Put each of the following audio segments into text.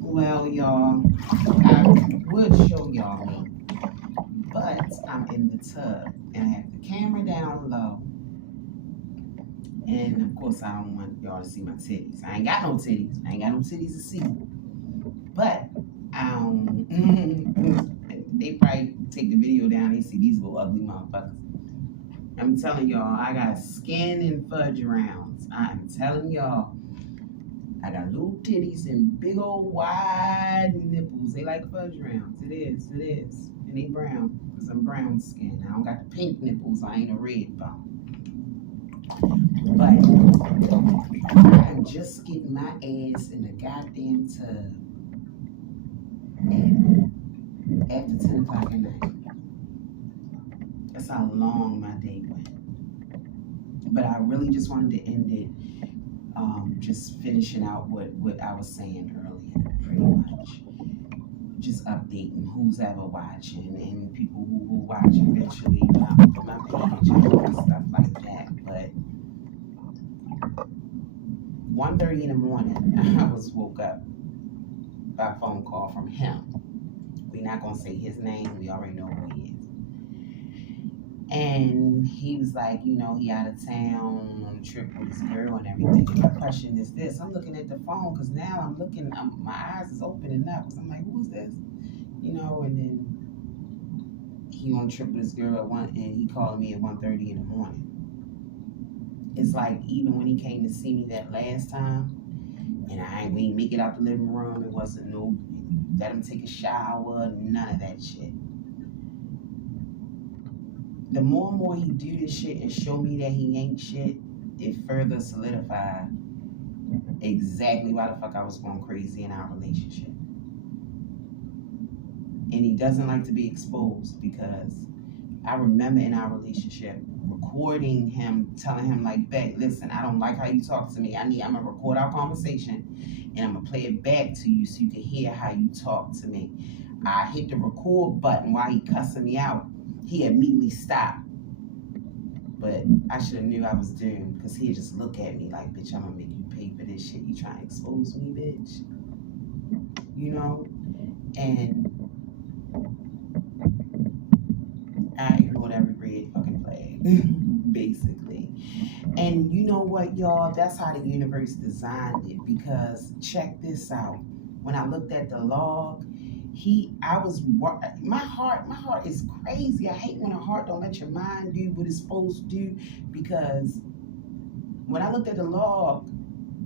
Well, y'all, I would show y'all me, but I'm in the tub and I have the camera down low. And of course, I don't want y'all to see my titties. I ain't got no titties. I ain't got no titties to see. But they probably take the video down. They see these little ugly motherfuckers. I'm telling y'all, I got skin and fudge rounds. I'm telling y'all, I got little titties and big old wide nipples. They like fudge rounds. It is, it is. And they brown, because I'm brown skin. I don't got the pink nipples. I ain't a red bone. But I'm just getting my ass in the goddamn tub after 10 o'clock at night. That's how long my day went. But I really just wanted to end it just finishing out what I was saying earlier, pretty much. Just updating who's ever watching and people who will watch eventually my page and stuff like that. But 1:30 in the morning, I was woke up by a phone call from him. We're not gonna say his name. We already know who he is. And he was like, he out of town on a trip with his girl and everything. And my question is this: I'm looking at the phone because now my eyes is opening up. Cause I'm like, who's this? And then he on a trip with his girl and he called me at 1:30 in the morning. It's like even when he came to see me that last time, and we ain't make it out the living room. It wasn't no let him take a shower, none of that shit. The more and more he do this shit and show me that he ain't shit, it further solidified exactly why the fuck I was going crazy in our relationship. And he doesn't like to be exposed because I remember in our relationship recording him, telling him like, "Beck, listen, I don't like how you talk to me. I'm gonna record our conversation and I'm gonna play it back to you so you can hear how you talk to me." I hit the record button while he cussing me out. He immediately stopped. But I should have knew I was doomed because he'd just look at me like, "Bitch, I'm gonna make you pay for this shit. You trying to expose me, bitch?" And I ignored every red fucking flag, basically. And you know what, y'all? That's how the universe designed it. Because check this out. When I looked at the log, my heart is crazy. I hate when a heart don't let your mind do what it's supposed to do. Because when I looked at the log,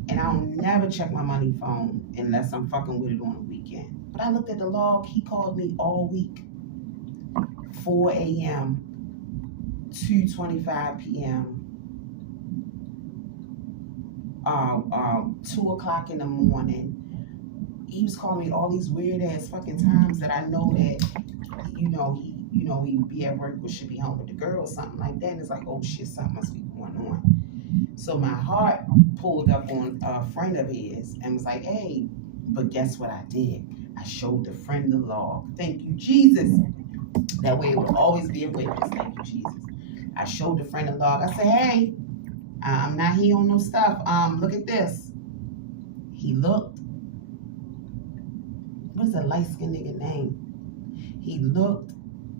and I'll never check my money phone unless I'm fucking with it on a weekend. But I looked at the log, he called me all week. 4 a.m., 2:25 p.m., 2 o'clock in the morning. He was calling me all these weird ass fucking times that I know that, he would be at work or should be home with the girl or something like that. And it's like, oh shit, something must be going on. So my heart pulled up on a friend of his and was like, "Hey," but guess what I did? I showed the friend the log. Thank you, Jesus. That way it would always be a witness. Thank you, Jesus. I showed the friend the log. I said, "Hey, I'm not here on no stuff. Look at this." He looked. What's the light-skinned nigga name? He looked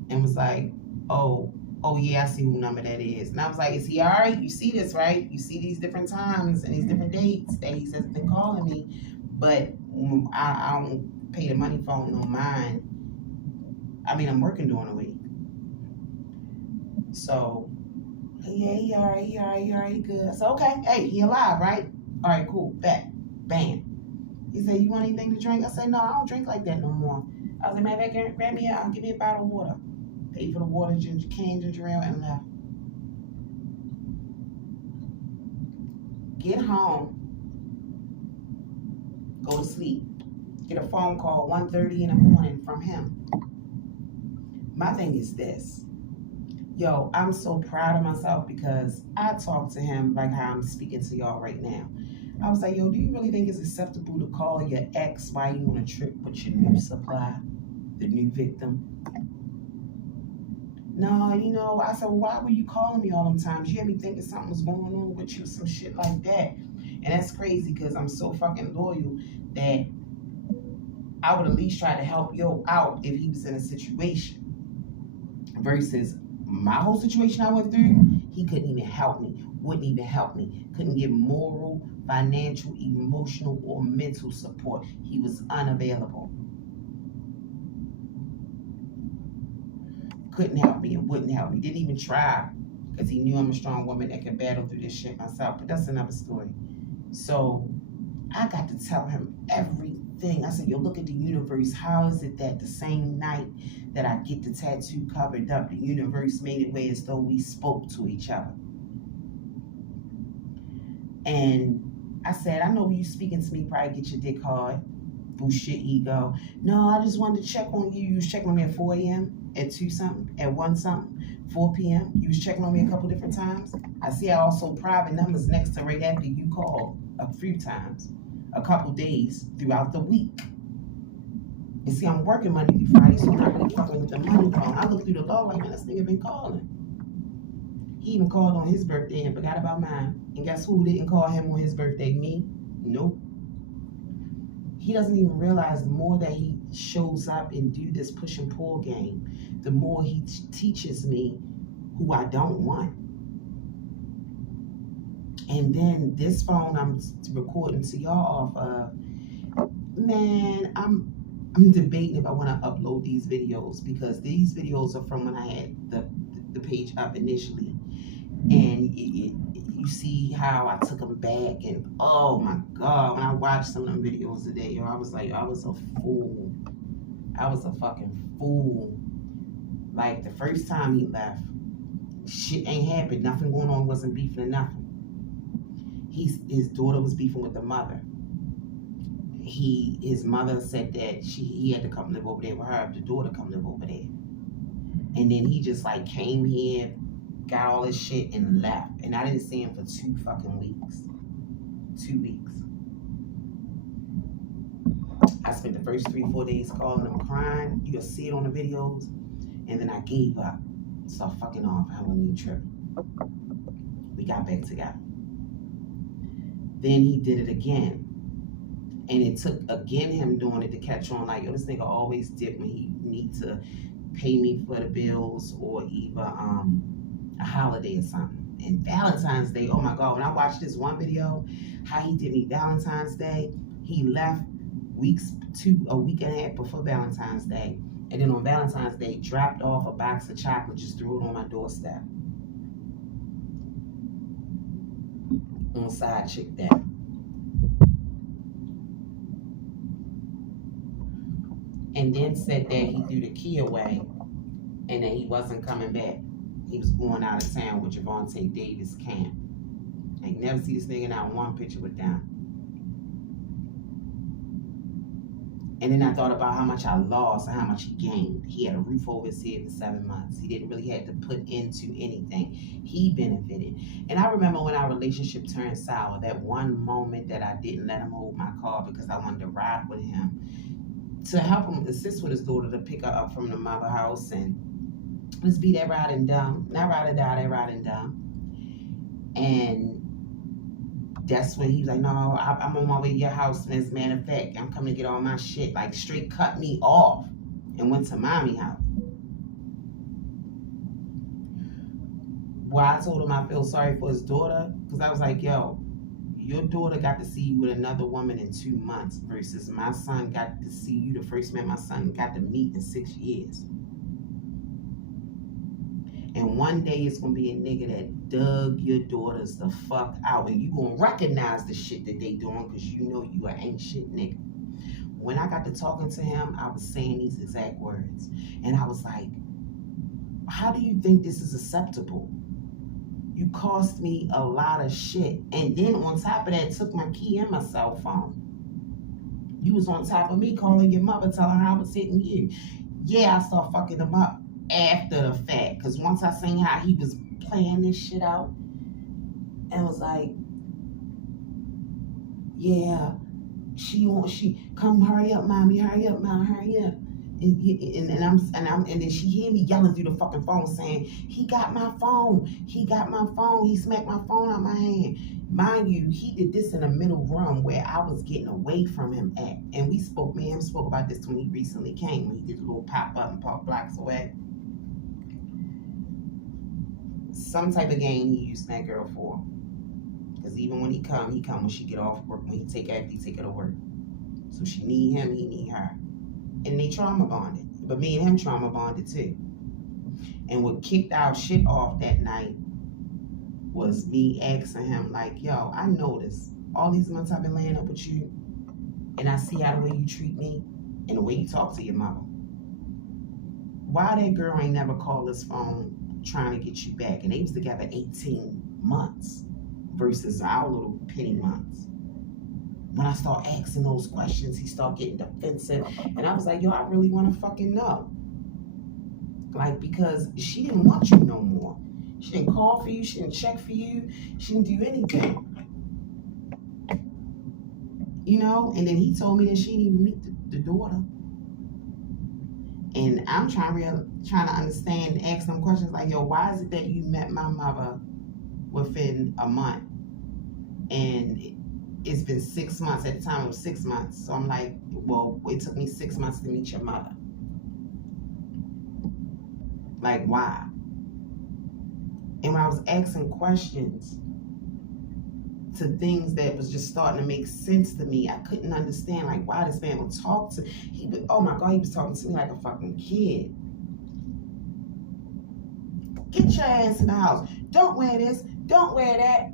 and was like, oh yeah, I see who number that is. And I was like, "Is he all right? You see this, right? You see these different times and these different dates that he says been calling me, but I don't pay the money phone no mind. I mean, I'm working during the week." So, "Yeah, he all right, he good." I said, "Okay, hey, he alive, right? All right, cool, bet, bam." He said, "You want anything to drink?" I said, "No, I don't drink like that no more." I was like, "Man, give me a bottle of water." Paid for the water, ginger ale, and left. Get home, go to sleep, get a phone call 1:30 in the morning from him. My thing is this. Yo, I'm so proud of myself because I talked to him like how I'm speaking to y'all right now. I was like, "Yo, do you really think it's acceptable to call your ex while you on a trip with your new supply, the new victim?" "No, I said, "Well, why were you calling me all them times? You had me thinking something was going on with you," some shit like that. And that's crazy because I'm so fucking loyal that I would at least try to help Yo out if he was in a situation. Versus my whole situation I went through, he couldn't even help me, wouldn't even help me, couldn't give moral, financial, emotional, or mental support. He was unavailable. Couldn't help me and wouldn't help me. Didn't even try because he knew I'm a strong woman that can battle through this shit myself. But that's another story. So I got to tell him everything. I said, yo, look at the universe. How is it that the same night that I get the tattoo covered up, the universe made it way as though we spoke to each other? And I said, I know you speaking to me, probably get your dick hard. Bullshit ego. No, I just wanted to check on you. You was checking on me at 4 a.m., at 2 something, at 1 something, 4 p.m. You was checking on me a couple different times. I see I also private numbers next to right after you called a few times, a couple days throughout the week. And see, I'm working Monday through Friday, so I'm not really fucking with the money phone. I look through the log like, man, this nigga been calling. He even called on his birthday and forgot about mine. And guess who didn't call him on his birthday? Me? Nope. He doesn't even realize the more that he shows up and do this push and pull game, the more he teaches me who I don't want. And then this phone I'm recording to y'all off of, man, I'm debating if I want to upload these videos because these videos are from when I had the page up initially. And you see how I took them back, and oh my God, when I watched some of them videos today, I was like, I was a fool. I was a fucking fool. Like the first time he left, shit ain't happened. Nothing going on, wasn't beefing or nothing. His daughter was beefing with the mother. His mother said that he had to come live over there with her, the daughter come live over there. And then he just like came here, got all his shit and left. And I didn't see him for 2 fucking weeks. 2 weeks. I spent the first 3-4 days calling him crying. You'll see it on the videos. And then I gave up. Started fucking off. I went on a trip. We got back together. Then he did it again. And it took again him doing it to catch on like, yo, this nigga always did when he need to pay me for the bills or either a holiday or something. And Valentine's Day, oh my God, when I watched this one video, how he did me Valentine's Day, he left a week and a half before Valentine's Day. And then on Valentine's Day, dropped off a box of chocolate, just threw it on my doorstep. On side chick that. And then said that he threw the key away and that he wasn't coming back. He was going out of town with Javante Davis camp. I ain't never see this nigga not one picture with them. And then I thought about how much I lost and how much he gained. He had a roof over his head for 7 months. He didn't really have to put into anything. He benefited. And I remember when our relationship turned sour, that one moment that I didn't let him hold my car because I wanted to ride with him to help him assist with his daughter to pick her up from the mother house and let's be that ride and dumb. Not ride or die, that ride and dumb. And that's when he was like, no, I'm on my way to your house. And as a matter of fact, I'm coming to get all my shit. Like straight cut me off and went to mommy house. Well, I told him I feel sorry for his daughter because I was like, yo, your daughter got to see you with another woman in 2 months versus my son got to see you the first man my son got to meet in 6 years. And one day it's going to be a nigga that dug your daughters the fuck out. And you going to recognize the shit that they doing because you know you ain't shit nigga. When I got to talking to him, I was saying these exact words. And I was like, how do you think this is acceptable? You cost me a lot of shit. And then on top of that, took my key and my cell phone. You was on top of me calling your mother, telling her I was hitting you. Yeah, I started fucking him up after the fact. Because once I seen how he was playing this shit out, and was like, yeah, she come hurry up, mommy, hurry up, mom, hurry up. And then she hear me yelling through the fucking phone saying, he got my phone, he smacked my phone out my hand. Mind you, he did this in the middle room where I was getting away from him at. And me and him spoke about this when he recently came, when he did a little pop-up and park blocks away. Some type of game he used that girl for. Because even when he come when she get off work, when he take her to work. So she need him, he need her. And they trauma bonded. But me and him trauma bonded too. And what kicked our shit off that night was me asking him, like, yo, I noticed all these months I've been laying up with you, and I see how the way you treat me and the way you talk to your mother. Why that girl ain't never called his phone trying to get you back? And they was together 18 months versus our little penny months. When I start asking those questions, he start getting defensive. And I was like, yo, I really want to fucking know. Like, because she didn't want you no more. She didn't call for you. She didn't check for you. She didn't do anything. You know? And then he told me that she didn't even meet the daughter. And I'm trying to understand and ask them questions like, yo, why is it that you met my mother within a month? And it's been 6 months. At the time, it was 6 months. So I'm like, well, it took me 6 months to meet your mother. Like, why? And when I was asking questions to things that was just starting to make sense to me, I couldn't understand, like, why this man would talk to me. Oh my God, he was talking to me like a fucking kid. Get your ass in the house. Don't wear this. Don't wear that.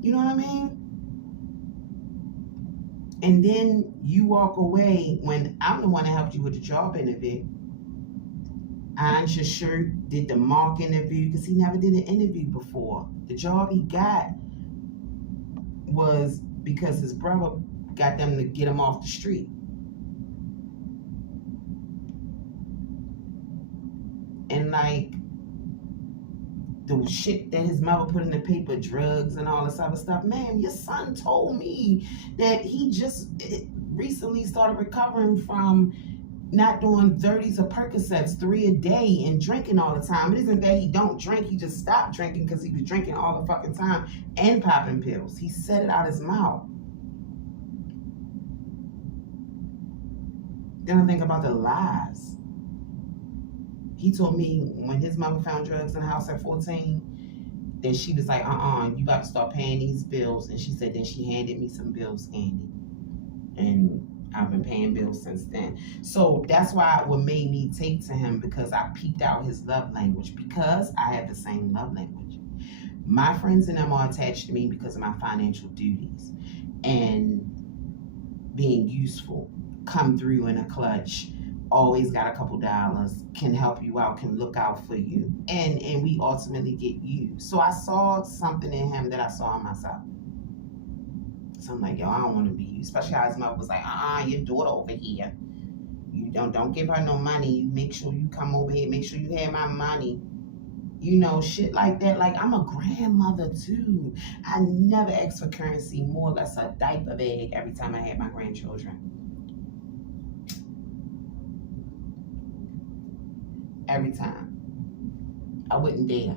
You know what I mean? And then you walk away when I'm the one that helped you with the job interview. Ironed your shirt, did the mock interview, because he never did an interview before. The job he got was because his brother got them to get him off the street. And like, the shit that his mother put in the paper, drugs and all this other stuff. Man, your son told me that he just recently started recovering from not doing 30s or Percocets, 3 a day, and drinking all the time. It isn't that he don't drink, he just stopped drinking because he was drinking all the fucking time and popping pills. He said it out his mouth. Then I think about the lies. He told me when his mother found drugs in the house at 14, that she was like, you got to start paying these bills. And she said, then she handed me some bills, Andy. And I've been paying bills since then. So that's why what made me take to him, because I peeped out his love language, because I have the same love language. My friends and them are attached to me because of my financial duties and being useful, come through in a clutch, always got a couple dollars, can help you out, can look out for you, and we ultimately get used. So I saw something in him that I saw in myself. So I'm like, yo, I don't want to be used. Especially how his mother was like, your daughter over here. You don't give her no money. You make sure you come over here. Make sure you have my money. You know, shit like that. Like, I'm a grandmother too. I never asked for currency, more or less a diaper bag every time I had my grandchildren. Every time. I wouldn't dare.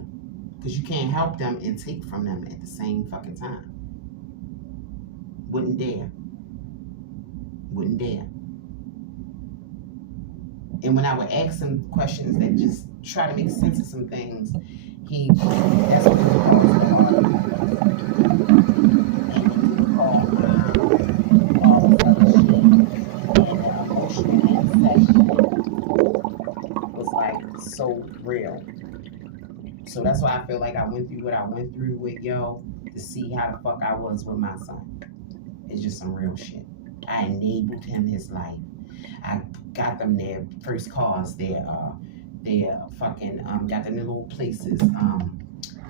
Because you can't help them and take from them at the same fucking time. Wouldn't dare. Wouldn't dare. And when I would ask him questions that just try to make sense of some things, that's what he was like so real. So that's why I feel like I went through what I went through with yo, to see how the fuck I was with my son. It's just some real shit. I enabled him his life. I got them their first cars, their fucking got them in little places,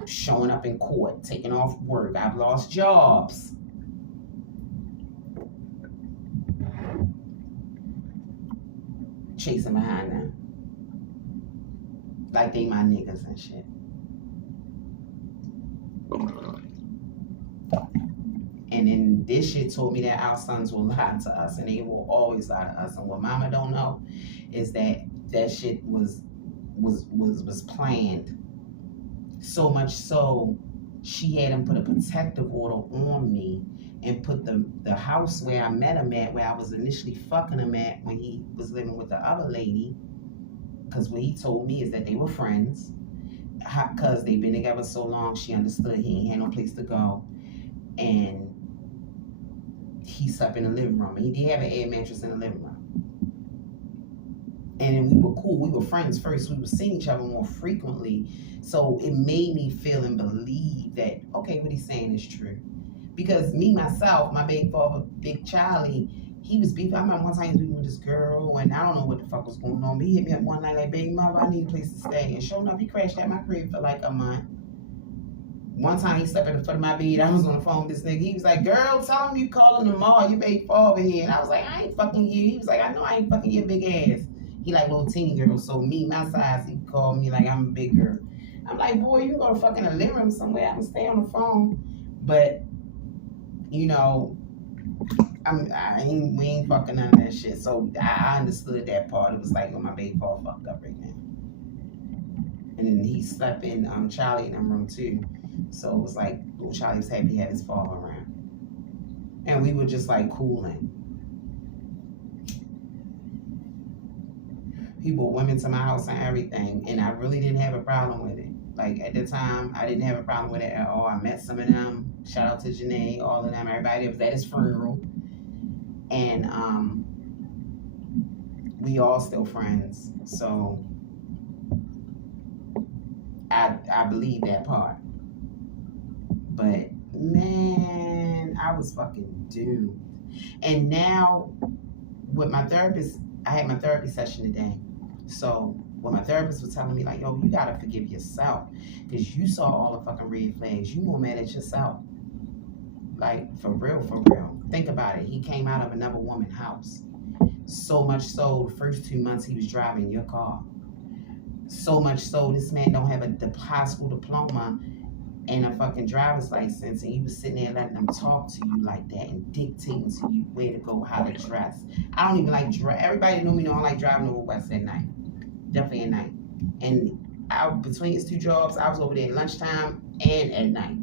showing up in court, taking off work. I've lost jobs. Chasing behind them. Like they my niggas and shit. And then this shit told me that our sons will lie to us, and they will always lie to us. And what mama don't know is that shit was planned. So much so she had him put a protective order on me and put the house where I met him at, where I was initially fucking him at when he was living with the other lady, because what he told me is that they were friends, because they've been together so long, she understood he ain't had no place to go, and he slept in the living room, and he did have an air mattress in the living room. And then we were cool. We were friends first. We were seeing each other more frequently. So it made me feel and believe that, okay, what he's saying is true. Because me, myself, my big father, Big Charlie, he was beefing. I remember one time he was beefing with this girl, and I don't know what the fuck was going on. But he hit me up one night like, baby mother, I need a place to stay. And sure enough, he crashed at my crib for like a month. One time he slept at the foot of my bed. I was on the phone with this nigga. He was like, girl, tell him you calling tomorrow. Your big father here. And I was like, I ain't fucking you. He was like, I know I ain't fucking your big ass. He like little teeny girl, so me, my size, he called me like I'm a big girl. I'm like, boy, you can go to fucking a living room somewhere. I can stay on the phone. But, you know, we ain't fucking none of that shit. So I understood that part. It was like, oh, my baby Paul fucked up right now. And then he slept in Charlie in that room too. So it was like, little Charlie was happy he had his father around. And we were just like cooling. He brought women to my house and everything, and I really didn't have a problem with it. Like, at the time, I didn't have a problem with it at all. I met some of them. Shout out to Janae, all of them, everybody that was at his funeral. And we all still friends. So I believe that part. But, man, I was fucking doomed. And now, with my therapist, I had my therapy session today. So when my therapist was telling me like, yo, you gotta forgive yourself because you saw all the fucking red flags. You more mad at yourself. Like, for real, for real. Think about it. He came out of another woman's house. So much so, the first 2 months he was driving your car. So much so, this man don't have a high school diploma and a fucking driver's license, and he was sitting there letting them talk to you like that and dictating to you where to go, how to dress. I don't even like drive. Everybody know me know I don't like driving over West at night. Definitely at night. And between his two jobs, I was over there at lunchtime and at night.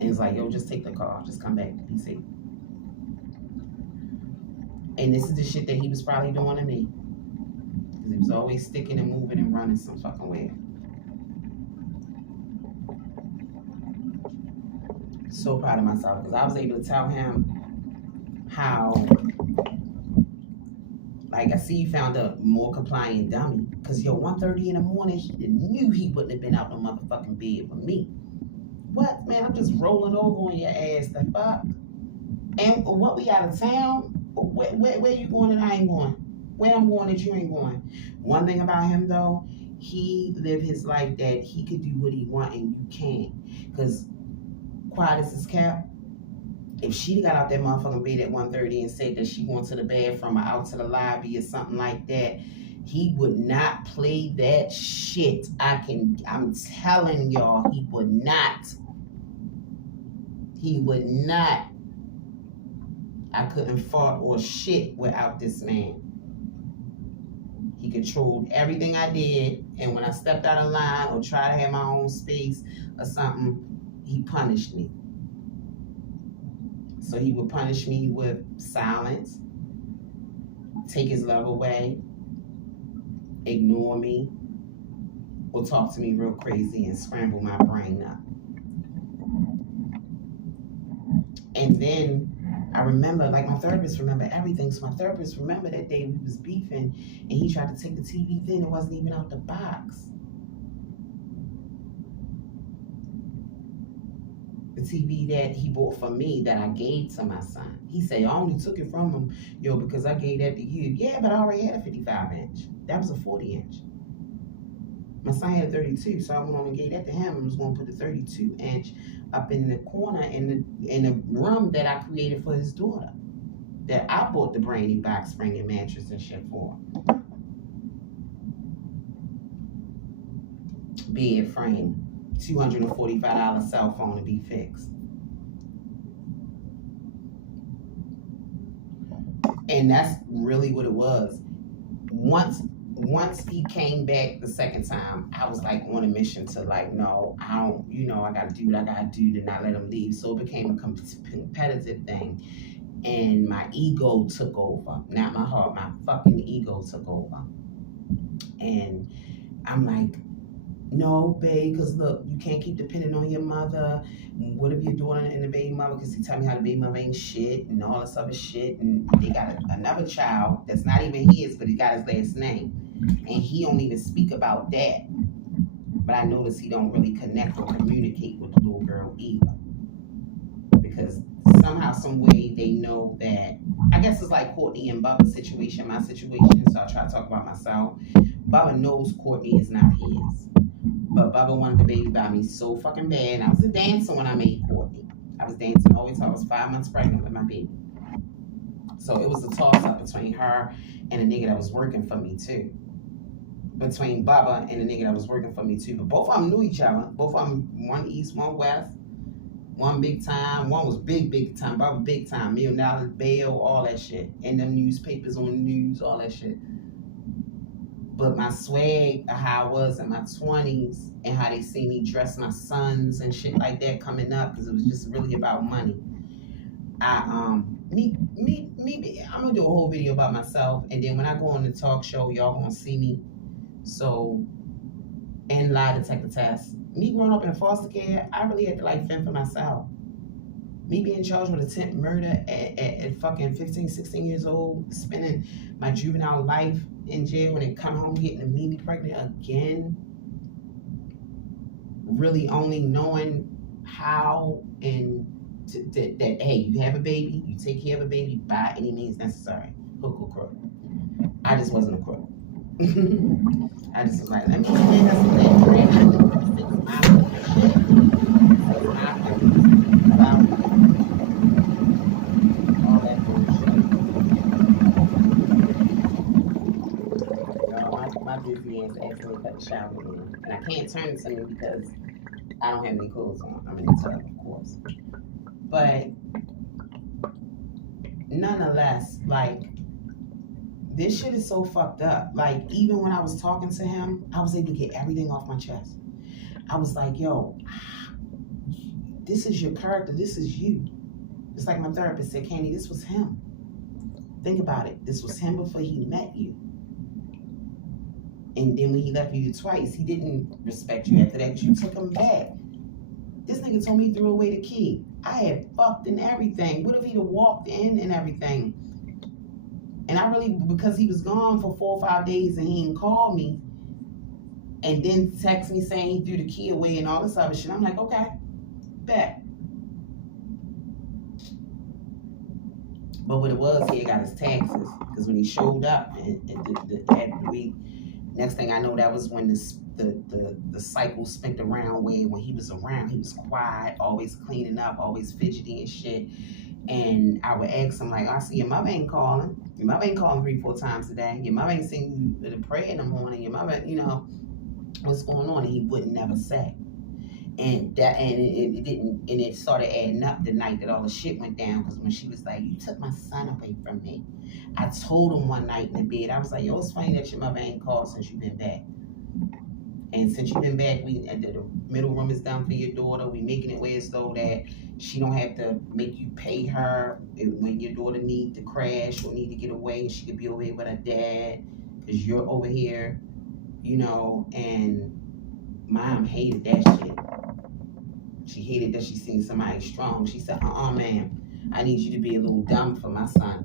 And it's like, yo, just take the car. Just come back. Be safe. And this is the shit that he was probably doing to me. Because he was always sticking and moving and running some fucking way. So proud of myself because I was able to tell him how, like, I see you found a more compliant dummy. Because, yo, 1:30 in the morning, he knew he wouldn't have been out no motherfucking bed with me. What, man? I'm just rolling over on your ass. The fuck? And what, we out of town? Where you going and I ain't going? Where I'm going that you ain't going? One thing about him, though, he lived his life that he could do what he want and you can't. Because quiet as his cap, if she got out that motherfucking bed at 1:30 and said that she went to the bathroom or out to the lobby or something like that, he would not play that shit. I'm telling y'all, he would not. He would not. I couldn't fart or shit without this man. He controlled everything I did, and when I stepped out of line or tried to have my own space or something, he punished me. So he would punish me with silence, take his love away, ignore me, or talk to me real crazy and scramble my brain up. And then I remember, like, my therapist remember everything. So my therapist remembered that day we was beefing and he tried to take the TV, then it wasn't even out the box. The TV that he bought for me that I gave to my son. He said, I only took it from him, yo, because I gave that to you. Yeah, but I already had a 55 inch. That was a 40 inch. My son had a 32, so I went on and gave that to him and was going to put the 32 inch up in the corner in the room that I created for his daughter. That I bought the brainy box spring and mattress and shit for. Bed frame. $245 cell phone to be fixed. And that's really what it was. Once once he came back the second time, I was like on a mission to like, no, I don't, I gotta do what I gotta do to not let him leave. So it became a competitive thing. And my ego took over. Not my heart, my fucking ego took over. And I'm like, no, babe, because look, you can't keep depending on your mother. What if you're doing it in the baby mother? Because he tell me how the baby mother ain't shit and all this other shit. And they got another child that's not even his, but he got his last name. And he don't even speak about that. But I notice he don't really connect or communicate with the little girl either. Because somehow, some way, they know that. I guess it's like Courtney and Bubba's situation, my situation. So I try to talk about myself. Bubba knows Courtney is not his. But Bubba wanted the baby by me so fucking bad. And I was a dancer when I made Courtney. I was dancing always till I was 5 months pregnant with my baby. So it was a toss up between her and a nigga that was working for me too. Between Bubba and the nigga that was working for me too. But both of them knew each other. Both of them, one east, one west. One big time. One was big time. Bubba big time. $1 million bail, all that shit. And them newspapers on the news, all that shit. But my swag, how I was in my 20s, and how they see me dress my sons and shit like that coming up, because it was just really about money. I'm gonna do a whole video about myself, and then when I go on the talk show, y'all gonna see me. So, and lie detector test. Me growing up in foster care, I really had to like fend for myself. Me being charged with attempt murder at fucking 15, 16 years old, spending my juvenile life in jail, and then come home getting me pregnant again. Really only knowing how and that hey, you have a baby, you take care of a baby by any means necessary. Hook or crook. I just wasn't a crook. I just was like, let me get some that all that bullshit. My busy ass asked me to cut the shower in. And I can't turn it to me because I don't have any clothes on. I'm in the tub, of course. But nonetheless, like, this shit is so fucked up. Like, even when I was talking to him, I was able to get everything off my chest. I was like, yo, this is your character. This is you. It's like my therapist said, Candy, this was him. Think about it. This was him before he met you. And then when he left you twice, he didn't respect you after that because you took him back. This nigga told me he threw away the key. I had fucked and everything. What if he'd have walked in and everything? And I really, because he was gone for 4 or 5 days and he didn't call me and then text me saying he threw the key away and all this other shit, I'm like, okay, bet. But what it was, he had got his taxes. Because when he showed up the week, next thing I know, that was when the cycle spent around where when he was around, he was quiet, always cleaning up, always fidgety and shit. And I would ask him, like, I see your mother ain't calling. Your mother ain't calling 3, 4 times a day. Your mother ain't seen you to pray in the morning. Your mother, what's going on? And he would never say. And it didn't, and it started adding up the night that all the shit went down. Because when she was like, you took my son away from me. I told him one night in the bed, I was like, yo, it's funny that your mother ain't called since you've been back. And since you've been back, the middle room is done for your daughter. We making it where so that she don't have to make you pay her when your daughter need to crash or need to get away. She could be over here with her dad because you're over here, and Mom hated that shit. She hated that she seen somebody strong. She said, ma'am, I need you to be a little dumb for my son.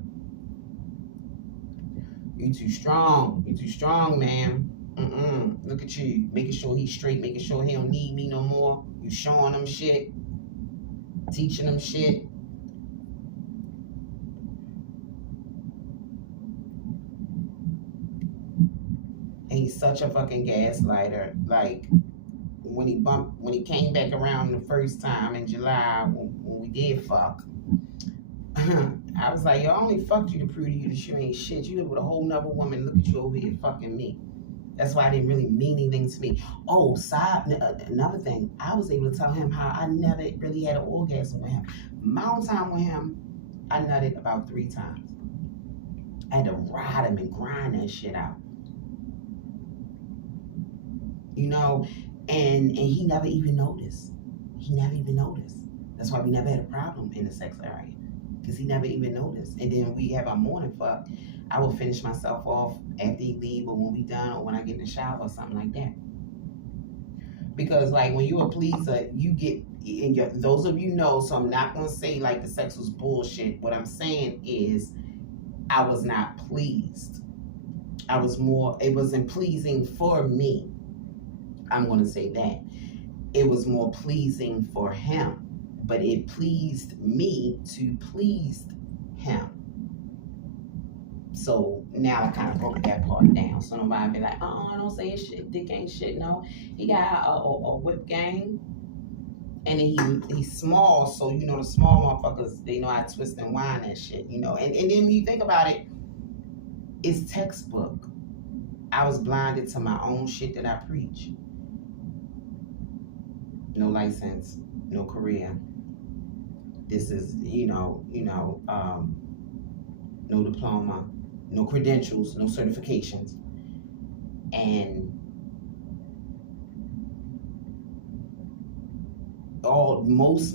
You too strong. You too strong, ma'am. Look at you, making sure he's straight, making sure he don't need me no more. You showing him shit, teaching him shit. And he's such a fucking gaslighter. Like, when he came back around the first time in July, when we did fuck, I was like, yo, I only fucked you to prove to you that you ain't shit. You live with a whole nother woman. Look at you over here fucking me. That's why it didn't really mean anything to me. Oh, another thing, I was able to tell him how I never really had an orgasm with him. My own time with him, I nutted about 3 times. I had to ride him and grind that shit out. you know, and he never even noticed. He never even noticed. That's why we never had a problem in the sex area, because he never even noticed. And then we have our morning fuck. I will finish myself off after he leave, or when we done, or when I get in the shower, or something like that. Because like when you're a pleaser, you get, and those of you know, so I'm not gonna say like the sex was bullshit. What I'm saying is I was not pleased. It wasn't pleasing for me. I'm gonna say that. It was more pleasing for him. But it pleased me to please him. So now I kind of broke that part down. So nobody be like, don't say his shit. Dick ain't shit. No, he got a whip game. And then he's small, so you know the small motherfuckers, they know how to twist and wind and shit, you know. And then when you think about it, it's textbook. I was blinded to my own shit that I preach. No license, no career. This is, no diploma, no credentials, no certifications. And most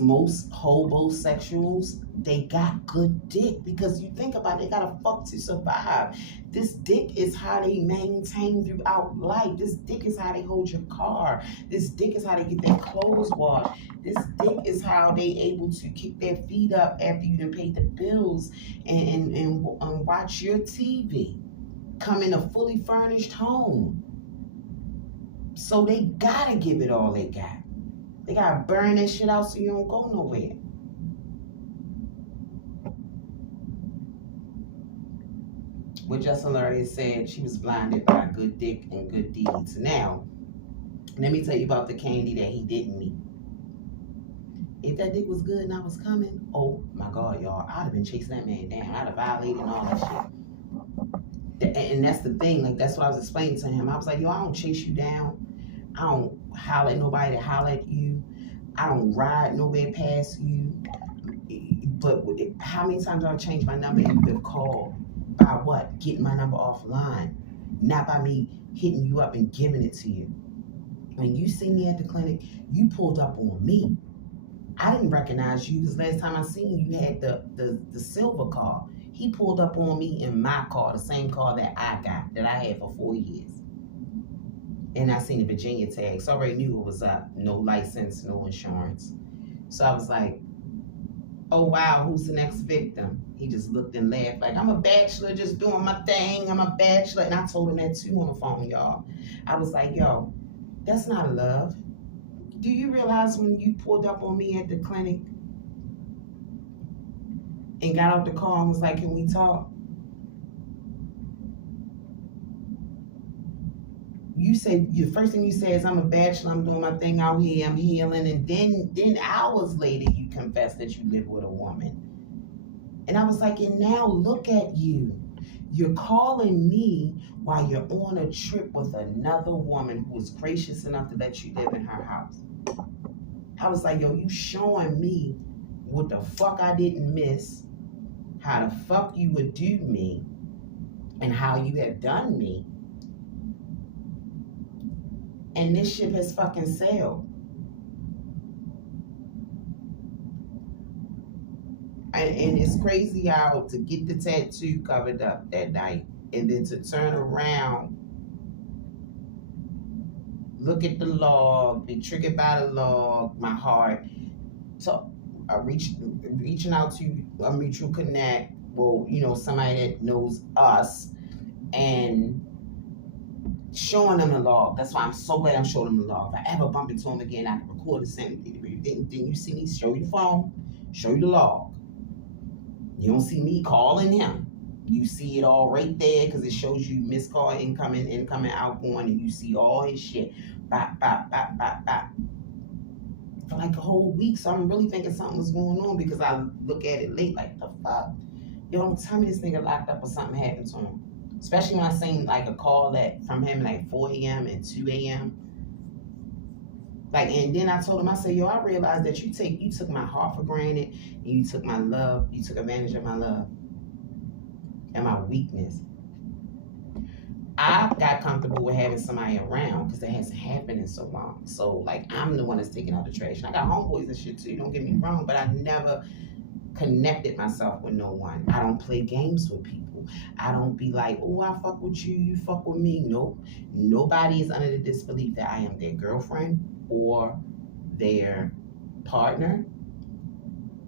hobosexuals, they got good dick, because you think about it, they gotta fuck to survive. This dick is how they maintain throughout life. This dick is how they hold your car. This dick is how they get their clothes washed. This dick is how they able to kick their feet up after you done paid the bills and watch your TV. Come in a fully furnished home. So they gotta give it all they got. They gotta burn that shit out so you don't go nowhere. What Jess Hilarious said, she was blinded by good dick and good deeds. Now, let me tell you about the candy that he didn't meet. If that dick was good and I was coming, oh my God, y'all, I'd have been chasing that man down. I'd have violated and all that shit. And that's the thing, like that's what I was explaining to him. I was like, yo, I don't chase you down. I don't holler at nobody that holler at you. I don't ride nobody past you. But how many times have I changed my number and you have called? By what? Getting my number offline. Not by me hitting you up and giving it to you. When you see me at the clinic, you pulled up on me. I didn't recognize you because last time I seen you, you had the silver car. He pulled up on me in my car, the same car that I got, that I had for 4 years. And I seen the Virginia tag, so I already knew it was up. No license, no insurance. So I was like, oh wow, who's the next victim? He just looked and laughed like, I'm a bachelor just doing my thing. I'm a bachelor. And I told him that too on the phone, y'all. I was like, yo, that's not love. Do you realize when you pulled up on me at the clinic and got out the car and was like, can we talk? You said, the first thing you said is, I'm a bachelor, I'm doing my thing out here, I'm healing. And then hours later, you confessed that you live with a woman. And I was like, and now look at you. You're calling me while you're on a trip with another woman who was gracious enough to let you live in her house. I was like, yo, you showing me what the fuck I didn't miss, how the fuck you would do me, and how you have done me. And this ship has fucking sailed. And it's crazy how to get the tattoo covered up that night and then to turn around, look at the log, be triggered by the log, my heart. So I reaching out to a mutual connect, well, somebody that knows us, and showing them the log. That's why I'm so glad I'm showing them the log. If I ever bump into him again, I can record the same. Then you see me show you the phone, show you the log. You don't see me calling him. You see it all right there because it shows you missed call, incoming, outgoing, and you see all his shit. Bop, bop, bop, bop, bop. For like a whole week, so I'm really thinking something was going on because I look at it late like, the fuck? Yo, don't tell me this nigga locked up or something happened to him. Especially when I seen like a call from him like 4 a.m. and 2 a.m. And then I told him, I said, yo, I realized that you took my heart for granted, and you took my love, you took advantage of my love and my weakness. I got comfortable with having somebody around because that hasn't happened in so long. So like I'm the one that's taking out the trash. And I got homeboys and shit too. Don't get me wrong, but I never connected myself with no one. I don't play games with people. I don't be like, oh, I fuck with you, you fuck with me. Nope. Nobody is under the disbelief that I am their girlfriend or their partner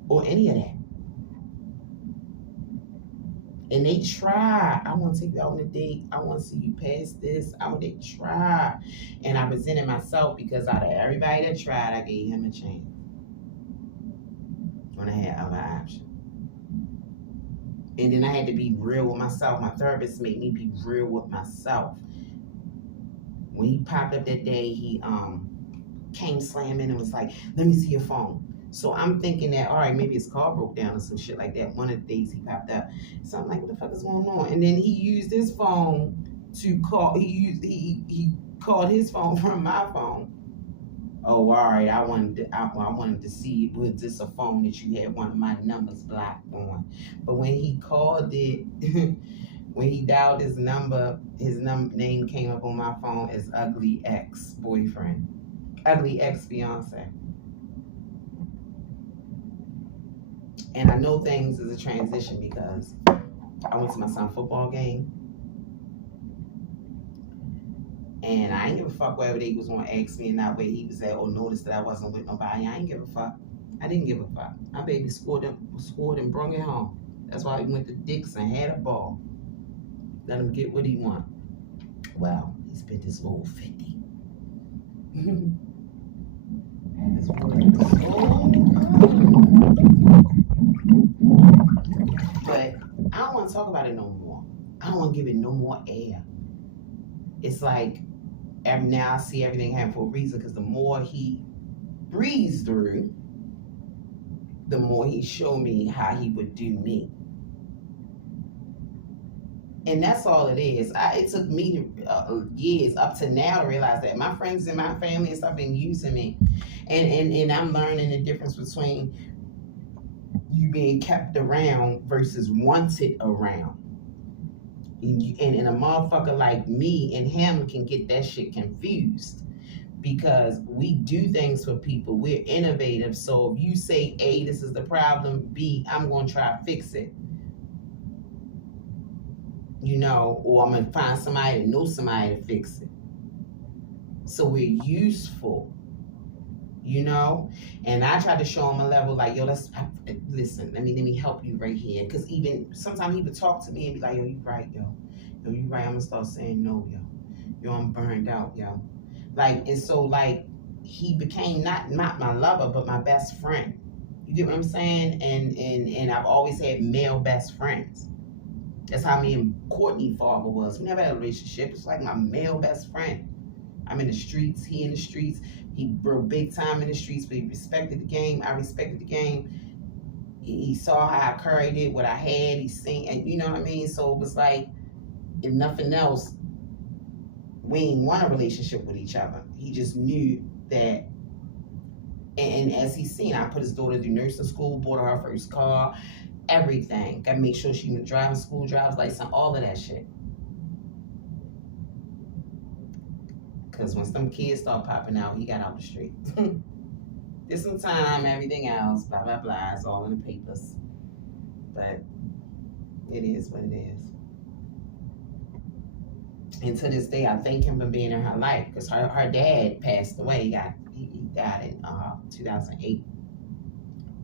or any of that. And they try. I want to take you out on a date. I want to see you past this. I want to try. And I presented myself because out of everybody that tried, I gave him a chance when I had other options. And then I had to be real with myself. My therapist made me be real with myself. When he popped up that day, he came slamming and was like, let me see your phone. So I'm thinking that, all right, maybe his car broke down or some shit like that. One of the days he popped up. So I'm like, what the fuck is going on? And then he used his phone to call. He called his phone from my phone. Oh, all right. I wanted to see, was this a phone that you had one of my numbers blocked on? But when he called it, when he dialed his number, name came up on my phone as ugly ex-boyfriend, ugly ex-fiance. And I know things is a transition because I went to my son's football game. And I ain't give a fuck whether they was gonna ask me in that way he was at or notice that I wasn't with nobody. I ain't give a fuck. I didn't give a fuck. My baby scored and brought it home. That's why he went to Dick's and had a ball. Let him get what he want. Well, he spent his whole 50. This word is so But I don't want to talk about it no more. I don't want to give it no more air. It's like now I see everything happen for a reason because the more he breathes through, the more he showed me how he would do me. And that's all it is. It took me years up to now to realize that my friends and my family and stuff been using me. And I'm learning the difference between you being kept around versus wanted around. And a motherfucker like me and him can get that shit confused because we do things for people. We're innovative. So if you say, A, this is the problem, B, I'm going to try to fix it. You know, or I'm going to find somebody that knows somebody to fix it. So we're useful. You know, and I try to show him a level like, yo, listen, let me help you right here. Because even sometimes he would talk to me and be like, yo, you right, yo, you right. I'm gonna start saying no, yo, I'm burned out, yo. Like, and so like he became not my lover, but my best friend. You get what I'm saying? And I've always had male best friends. That's how me and Courtney father was. We never had a relationship. It's like my male best friend. I'm in the streets, he in the streets. He broke big time in the streets, but he respected the game. I respected the game. He saw how I carried it, what I had. He seen, and you know what I mean? So it was like, if nothing else, we ain't want a relationship with each other. He just knew that. And as he's seen, I put his daughter through nursing school, bought her first car, everything. Got to make sure she went driving school, driver's license, all of that shit. Because when some kids start popping out, he got out the street. There's some time, everything else, blah, blah, blah. It's all in the papers. But it is what it is. And to this day, I thank him for being in her life. Because her dad passed away. He died in 2008.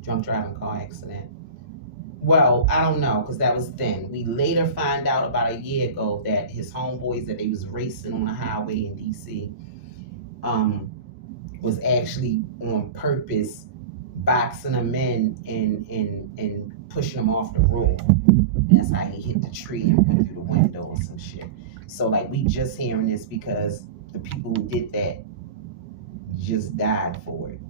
Drunk driving car accident. Well, I don't know, because that was then. We later find out about a year ago that his homeboys that they was racing on the highway in D.C. Was actually on purpose boxing them in and pushing them off the road. And that's how he hit the tree and went through the window or some shit. So, like, we just hearing this because the people who did that just died for it.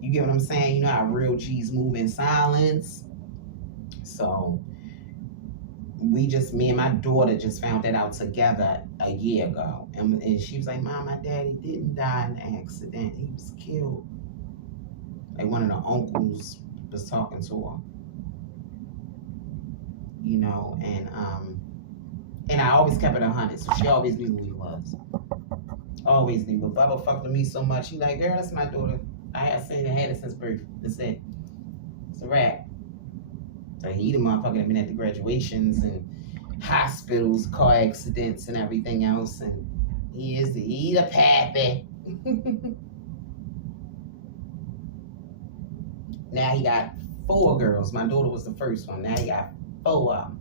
You get what I'm saying? You know how real G's move in silence. So me and my daughter just found that out together a year ago. And she was like, Mom, my daddy didn't die in an accident. He was killed. Like one of the uncles was talking to her. You know, and And I always kept it 100, so she always knew who he was. Always knew. But Bubba fucked with me so much. He like, girl, that's my daughter. I had seen and had it since birth. That's it. It's a wrap. So he the motherfucker that been at the graduations and hospitals, car accidents, and everything else. And he the pappy. Now he got 4 girls. My daughter was the first one. Now he got 4 of them.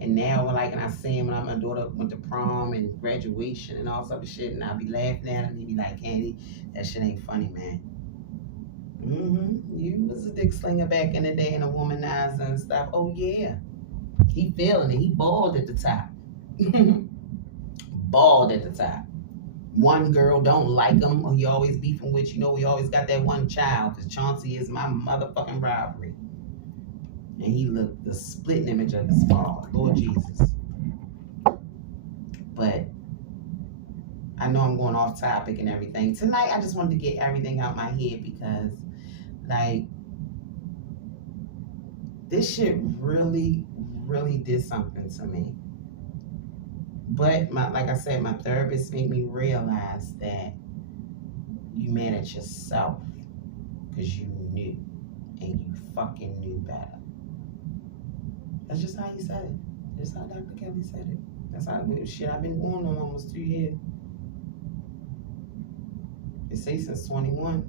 And now, when I see him, when my daughter went to prom and graduation and all sorts of shit, and I be laughing at him, he be like, Candy, that shit ain't funny, man. You was a dick slinger back in the day and a womanizer and stuff. Oh, yeah. He feeling it. He bald at the top. Bald at the top. One girl don't like him, or he always beefing with, we always got that one child, because Chauncey is my motherfucking rivalry. And he looked the split image of his father, Lord Jesus. But I know I'm going off topic and everything. Tonight, I just wanted to get everything out my head because, like, this shit really, really did something to me. But, like I said, my therapist made me realize that you mad at yourself because you knew, and you fucking knew better. That's just how he said it. That's how Dr. Kelly said it. That's how shit I've been going on almost 2 years. It say since 21.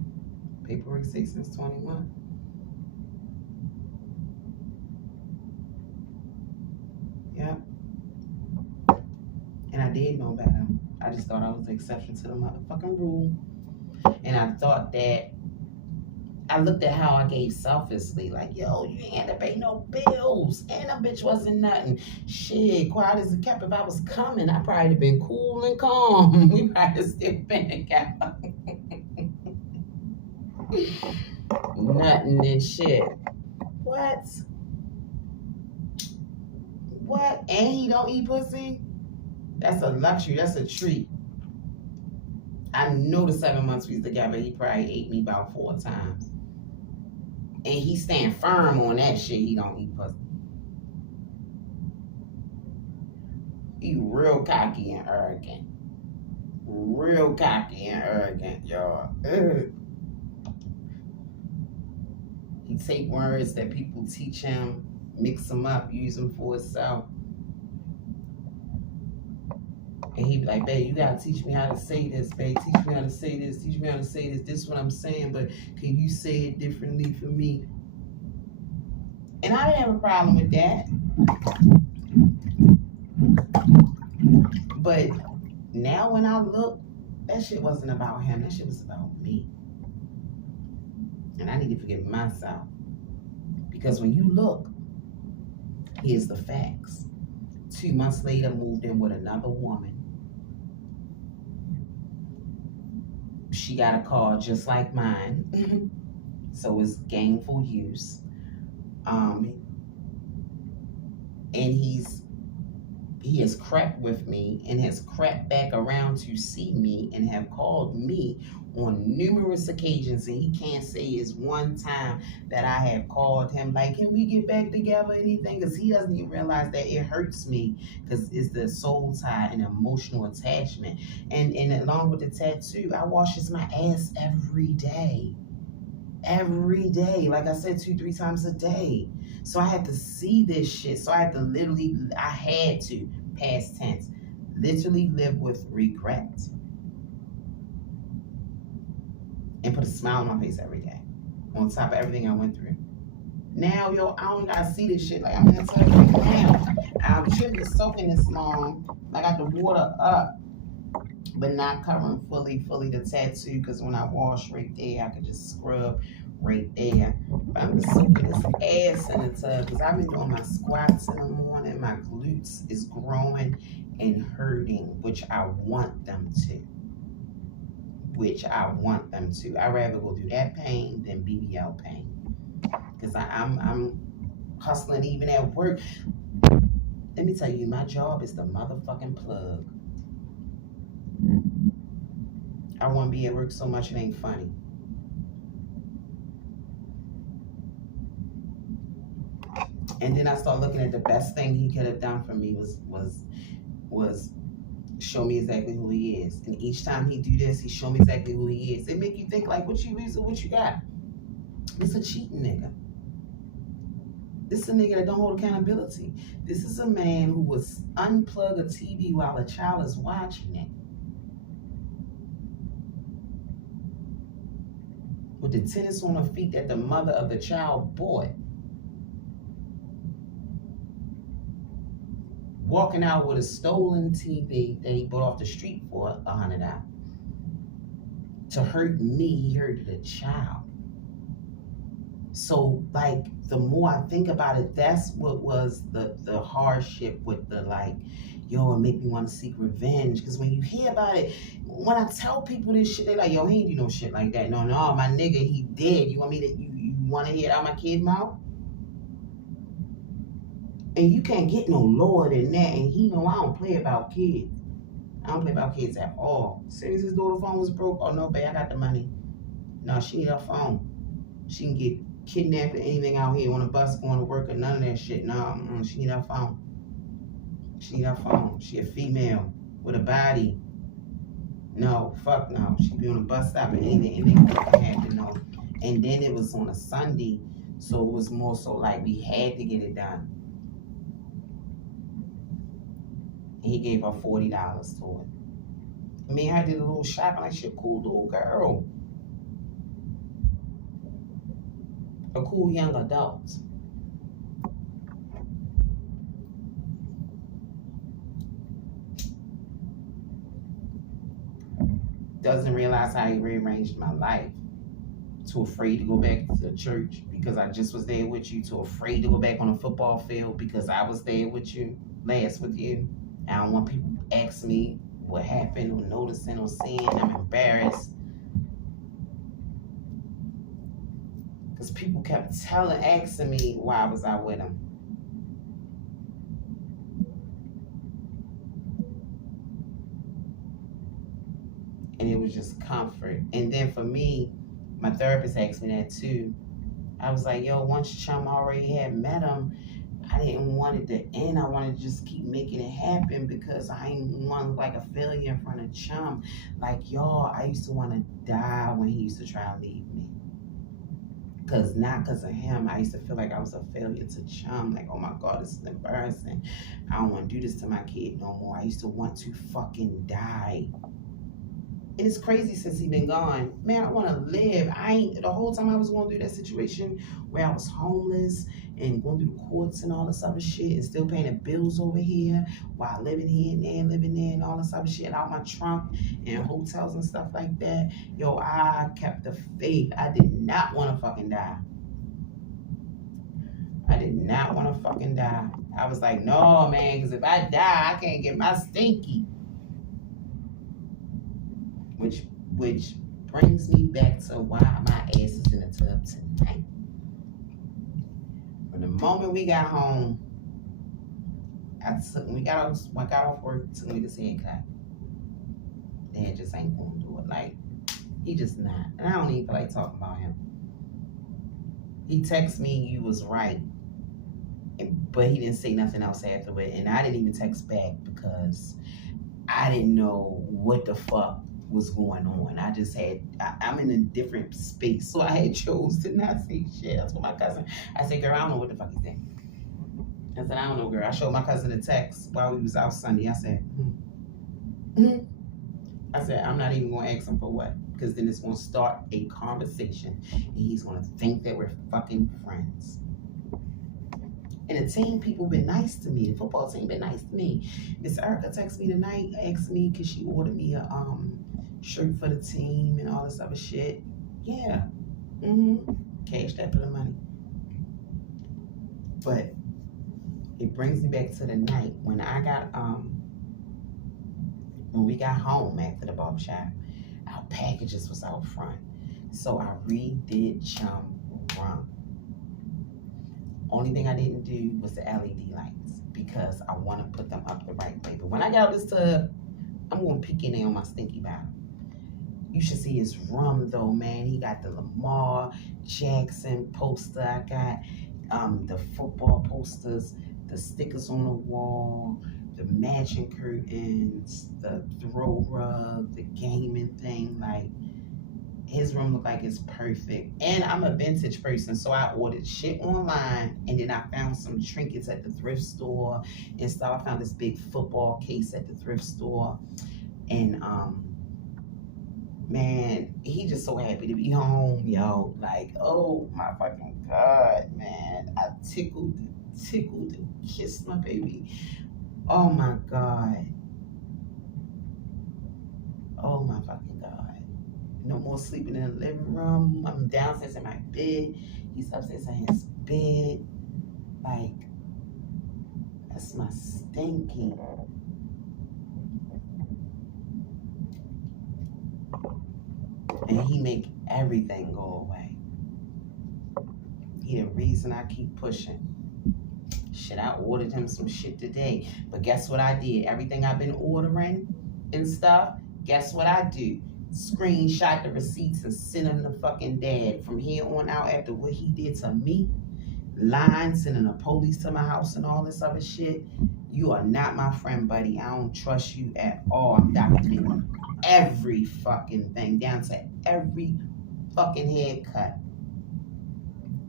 Paperwork say since 21. Yeah. And I did know better. I just thought I was the exception to the motherfucking rule. And I thought that I looked at how I gave selfishly, like, yo, you ain't had to pay no bills, and a bitch wasn't nothing. Shit, quiet as a kept. If I was coming, I probably have been cool and calm. We probably still been together. Nothing and shit. What? And he don't eat pussy? That's a luxury. That's a treat. I know the 7 months we was together, he probably ate me about 4 times. And he stand firm on that shit. He don't eat pussy. He real cocky and arrogant. Real cocky and arrogant, y'all. He take words that people teach him, mix them up, use them for himself. And he be like, babe, you gotta teach me how to say this, babe. Teach me how to say this. Teach me how to say this. This is what I'm saying, but can you say it differently for me? And I didn't have a problem with that. But now when I look, that shit wasn't about him. That shit was about me. And I need to forgive myself. Because when you look, here's the facts. 2 months later, moved in with another woman. She got a car just like mine. So it's gainful use. And he has crept with me and has crept back around to see me and have called me on numerous occasions, and he can't say it's one time that I have called him like, can we get back together, anything? Because he doesn't even realize that it hurts me, because it's the soul tie and emotional attachment. And along with the tattoo, I wash my ass every day. Every day. Like I said, 2-3 times a day. So I had to see this shit. So I had to, past tense, literally live with regret. And put a smile on my face every day. On top of everything I went through. Now, yo, I don't gotta see this shit. Like, I'm gonna tell you right now. I shouldn't be soaking this long. I got the water up, but not covering fully the tattoo, because when I wash right there, I could just scrub right there. But I'm just soaking this ass in the tub, because I've been doing my squats in the morning. My glutes is growing and hurting, which I want them to. I'd rather go through that pain than BBL pain. Because I'm hustling even at work. Let me tell you, my job is the motherfucking plug. I want to be at work so much it ain't funny. And then I start looking at the best thing he could have done for me was show me exactly who he is. And each time he do this, he show me exactly who he is. It make you think like, what you is or what you got? This a cheating nigga. This is a nigga that don't hold accountability. This is a man who was unplug a TV while a child is watching it. With the tennis on her feet that the mother of the child bought. Walking out with a stolen TV that he bought off the street for $100. To hurt me, he hurted a child. So, like, the more I think about it, that's what was the hardship with the, like, yo, it make me want to seek revenge. Because when you hear about it, when I tell people this shit, they like, yo, he ain't do no shit like that. No, my nigga, he did. You want me to, you want to hear it out my kid mouth? And you can't get no lower than that. And he know I don't play about kids. I don't play about kids at all. As soon as his daughter's phone was broke, oh no, babe, I got the money. No, she need her phone. She can get kidnapped or anything out here on a bus going to work or none of that shit. No, she need her phone. She need her phone. She a female with a body. No, fuck no. She be on a bus stop and anything can happen. No. And then it was on a Sunday, so it was more so like we had to get it done. He gave her $40 to it. Me and her did a little shopping like she a cool little girl. A cool young adult. Doesn't realize how he rearranged my life. Too afraid to go back to the church because I just was there with you. Too afraid to go back on a football field because I was there with you, last with you. I don't want people to ask me what happened or noticing or seeing. I'm embarrassed. Because people kept asking me why was I with him. And it was just comfort. And then for me, my therapist asked me that too. I was like, yo, once Chum already had met him, I didn't want it to end. I wanted to just keep making it happen because I didn't want to look like a failure in front of Chum. Like, y'all, I used to want to die when he used to try to leave me. Not because of him. I used to feel like I was a failure to Chum. Like, oh my God, this is embarrassing. I don't want to do this to my kid no more. I used to want to fucking die. And it's crazy since he been gone. Man, I want to live. The whole time I was going through that situation where I was homeless and going through the courts and all this other shit and still paying the bills over here while living here and there, living there and all this other shit out my trunk and hotels and stuff like that. Yo, I kept the faith. I did not want to fucking die. I did not want to fucking die. I was like, no, man, because if I die, I can't get my stinky. Which brings me back to why my ass is in the tub tonight. From the moment we got home, I got off work, took me to see a cut. Dad just ain't gonna do it. Like, he just not. And I don't even feel like talking about him. He texted me, you was right. But he didn't say nothing else after it. And I didn't even text back because I didn't know what the fuck was going on. I'm in a different space. So I had chose to not say shit. I told my cousin, I said, girl, I don't know what the fuck he said. I said, I don't know, girl. I showed my cousin a text while we was out Sunday. I said, I said, I'm not even going to ask him for what. Because then it's going to start a conversation. And he's going to think that we're fucking friends. And the team people been nice to me. The football team been nice to me. Miss Erica texted me tonight, asked me because she ordered me a shirt for the team and all this other shit. Yeah. Cash that for the money. But it brings me back to the night when when we got home after the barbershop, our packages was out front. So I redid Chum wrong. Only thing I didn't do was the LED lights because I want to put them up the right way. But when I get out this tub, I'm going to peek in there on my stinky bottom. You should see his room though, man. He got the Lamar Jackson poster. I got The football posters, the stickers on the wall, the matching curtains, the throw rug, the gaming thing. Like, his room looked like it's perfect. And I'm a vintage person, so I ordered shit online, and then I found some trinkets at the thrift store and stuff. I found this big football case at the thrift store, and man, he just so happy to be home, yo. Like, oh my fucking god, man. I tickled and kissed my baby. Oh my god. Oh my fucking god. No more sleeping in the living room. I'm downstairs in my bed. He's upstairs in his bed. Like, that's my stinky. And he make everything go away. He the reason I keep pushing. Shit, I ordered him some shit today. But guess what I did? Everything I've been ordering and stuff, guess what I do? Screenshot the receipts and send them to fucking dad. From here on out, after what he did to me, lying, sending the police to my house and all this other shit, you are not my friend, buddy. I don't trust you at all. I'm documenting every fucking thing, down to every fucking haircut,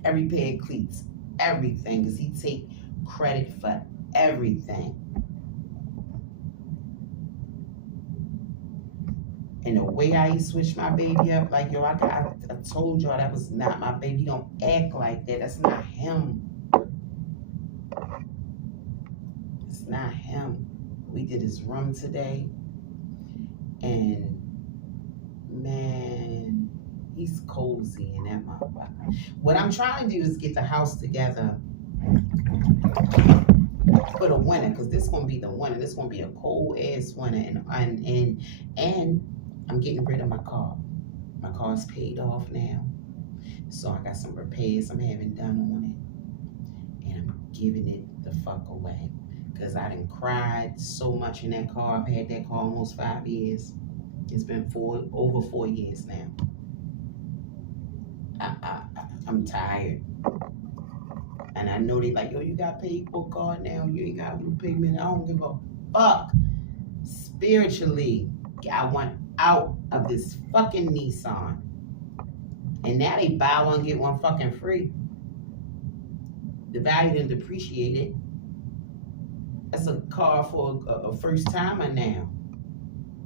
every pair of cleats, everything, because he take credit for everything. And the way I switched my baby up, like, yo, I told y'all that was not my baby. He don't act like that. That's not him. It's not him. We did his room today, and man, he's cozy in that motherfucker. What I'm trying to do is get the house together for the winter, because this is gonna be the winter. This is gonna be a cold ass winter, and I'm getting rid of my car. My car's paid off now, so I got some repairs I'm having done on it, and I'm giving it the fuck away, because I done cried so much in that car. I've had that car almost 5 years. It's been over 4 years now. I'm tired. And I know they like, yo, you got paid for a car now. You ain't got no payment. I don't give a fuck. Spiritually, I want out of this fucking Nissan. And now they buy one, get one fucking free. The value didn't depreciate it. That's a car for a first timer now.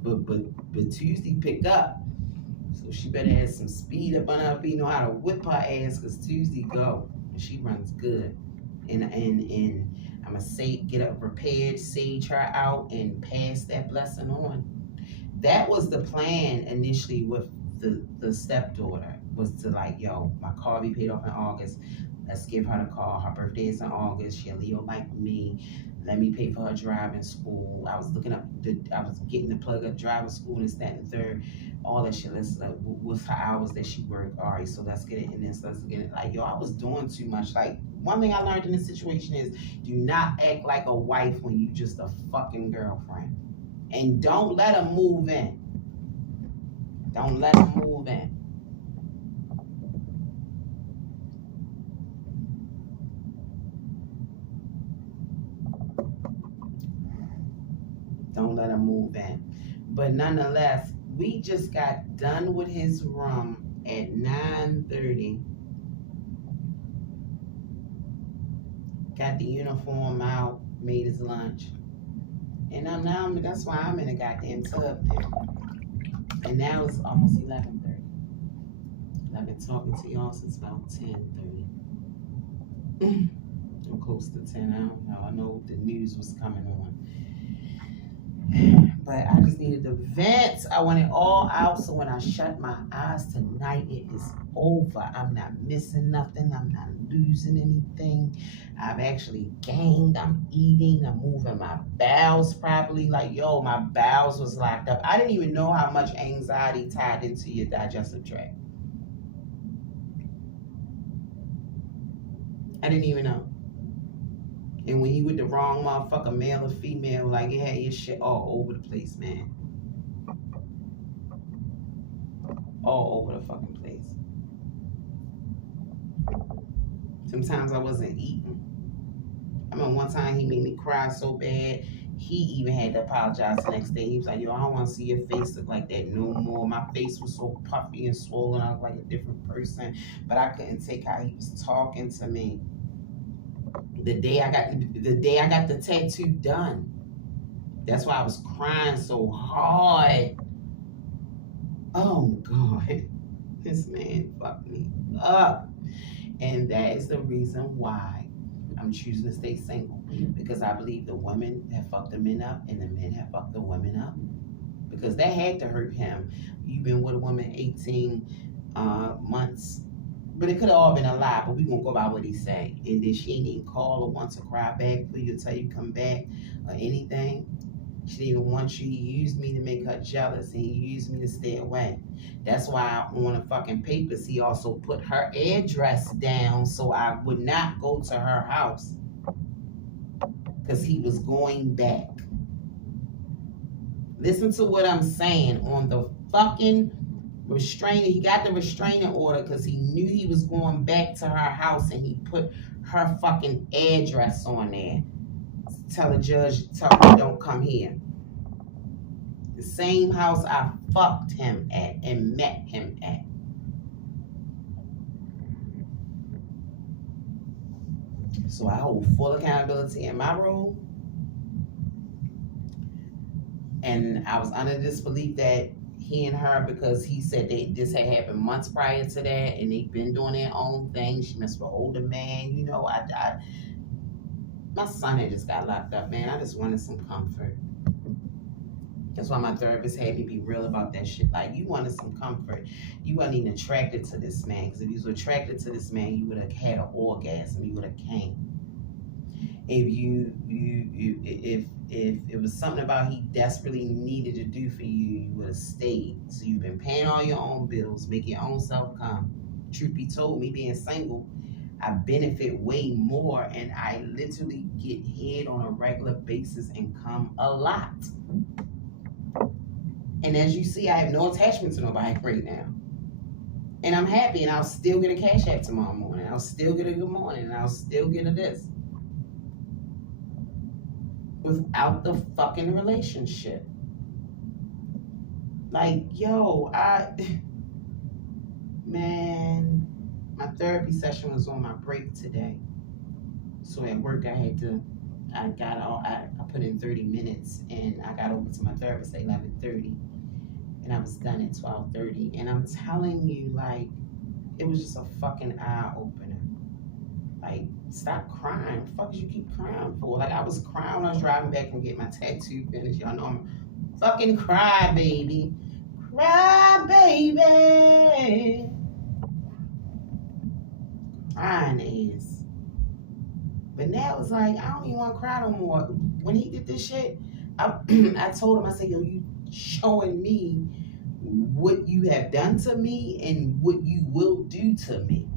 But Tuesday picked up. So she better have some speed up on her feet, know how to whip her ass, because Tuesday go. And she runs good. And I'm going to get her repaired, sage her out, and pass that blessing on. That was the plan initially with the stepdaughter, was to like, yo, my car be paid off in August. Let's give her the car. Her birthday is in August. She'll Leo like me. Let me pay for her driving school. I was looking up, I was getting the plug up driving school and this, that, and the third. All that shit. Let's like, what's her hours that she worked? All right, so let's get it in this. Let's get it. Like, yo, I was doing too much. Like, one thing I learned in this situation is, do not act like a wife when you just a fucking girlfriend. And don't let them move in. Don't let them move in. Don't let him move in. But nonetheless, we just got done with his room at 9:30. Got the uniform out, made his lunch. And that's why I'm in a goddamn tub now. And now it's almost 11:30. I've been talking to y'all since about 10:30. I'm close to 10. I don't know. I know the news was coming on. But I just needed to vent. I want it all out, so when I shut my eyes tonight, it is over. I'm not missing nothing. I'm not losing anything. I've actually gained. I'm eating. I'm moving my bowels properly. Like, yo, my bowels was locked up. I didn't even know how much anxiety tied into your digestive tract. I didn't even know. And when you with the wrong motherfucker, male or female, like, it had your shit all over the place, man. All over the fucking place. Sometimes I wasn't eating. I remember one time he made me cry so bad. He even had to apologize the next day. He was like, yo, I don't want to see your face look like that no more. My face was so puffy and swollen. I was like a different person. But I couldn't take how he was talking to me. The day I got the tattoo done. That's why I was crying so hard. Oh God. This man fucked me up. And that is the reason why I'm choosing to stay single, because I believe the women have fucked the men up and the men have fucked the women up, because that had to hurt him. You've been with a woman 18 months, but it could have all been a lie, but we gonna go by what he say. And then she ain't even call or want to cry back for you to tell you come back or anything. She didn't even want you. He used me to make her jealous, and he used me to stay away. That's why on the fucking papers, he also put her address down so I would not go to her house, because he was going back. Listen to what I'm saying. On the fucking restraining, he got the restraining order because he knew he was going back to her house, and he put her fucking address on there. Tell the judge, tell him don't come here. The same house I fucked him at and met him at. So I hold full accountability in my role. And I was under this belief that he and her, because he said this had happened months prior to that, and they've been doing their own thing. She messed with an older man. You know, my son had just got locked up, man. I just wanted some comfort. That's why my therapist had me be real about that shit. Like, you wanted some comfort. You wasn't even attracted to this man. Because if you was attracted to this man, you would have had an orgasm. You would have came. If if it was something about he desperately needed to do for you, you would have stayed. So you've been paying all your own bills, making your own self come. Truth be told, me being single, I benefit way more, and I literally get head on a regular basis and come a lot. And as you see, I have no attachment to nobody right now. And I'm happy, and I'll still get a cash app tomorrow morning. I'll still get a good morning, and I'll still get a this. Without the fucking relationship. Like, yo, man, my therapy session was on my break today. So at work, I put in 30 minutes, and I got over to my therapist at 11:30, and I was done at 12:30. And I'm telling you, like, it was just a fucking eye opener. Like, stop crying. What the fuck did you keep crying for? Like, I was crying when I was driving back and get my tattoo finished. Y'all know I'm a fucking cry baby. Cry baby. Crying is. But now it's like, I don't even want to cry no more. When he did this shit, I told him, I said, yo, you showing me what you have done to me and what you will do to me.